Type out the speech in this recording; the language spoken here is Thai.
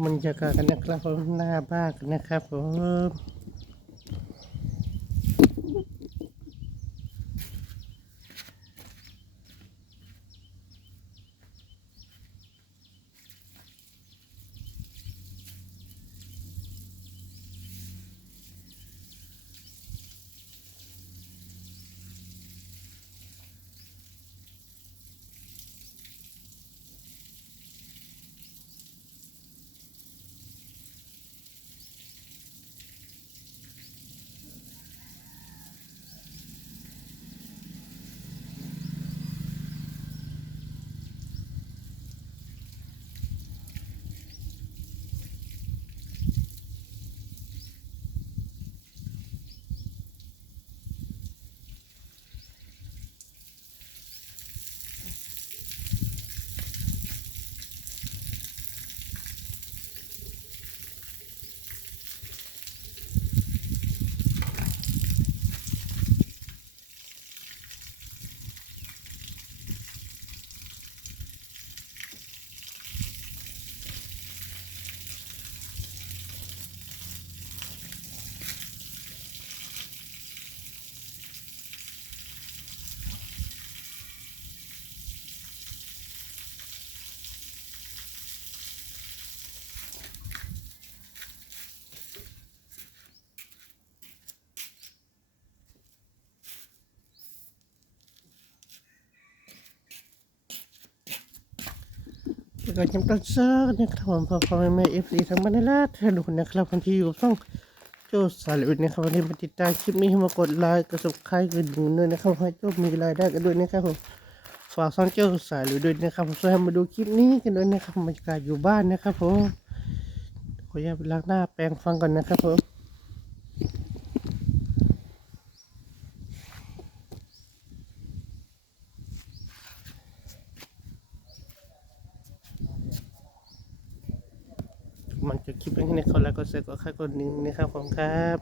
บรรยากาศกันนะครับผมหน้าบ้ากันนะครับผม ก็ยังต้องซิร์นะครับผมพอพอแม่เอฟซีทั้งบ้านในลาดเธอดูนะครับคนที่อยู่ช่องโจ้สายอื่นนะครับวันนี้มาติดตามคลิปนี้ให้มากดไลค์กระสบใครกระดิ่งด้วยนะครับให้โจ้มีรายได้กันด้วยนะครับผมฝากช่องโจ้สายอื่นด้วยนะครับผมช่วยมาดูคลิปนี้กันด้วยนะครับบรรยากาศอยู่บ้านนะครับผมขออนุญาตล้างหน้าแปรงฟันก่อนนะครับผม มันจะคลิปนี้ในคนแล้วก็เสร็จก็แค่คนหนึ่งนะครับผมครับ